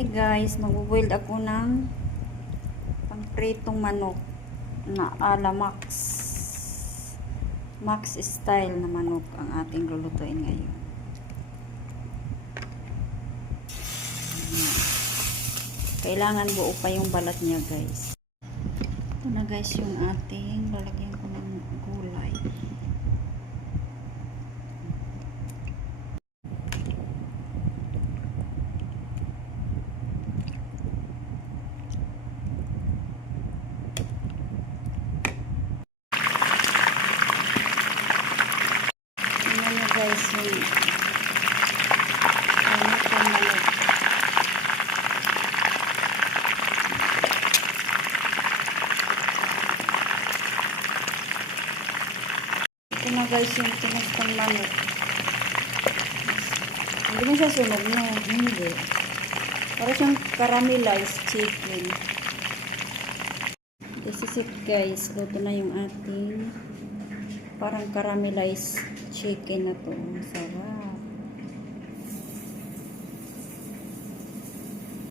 Hi guys, mag-boiled ako ng pangpritong manok na ala Max style na manok ang ating lulutuin ngayon. Kailangan buo pa yung balat niya guys. Ito na guys yung ating lalagyan ko ng gulay. Guys, yung manok. Ito na guys yung tinustang manok. Hindi na siya sunog no? Hindi. Para siyang caramelized chicken. This is it guys. Luto na yung ating parang caramelized chicken na to. Sarap.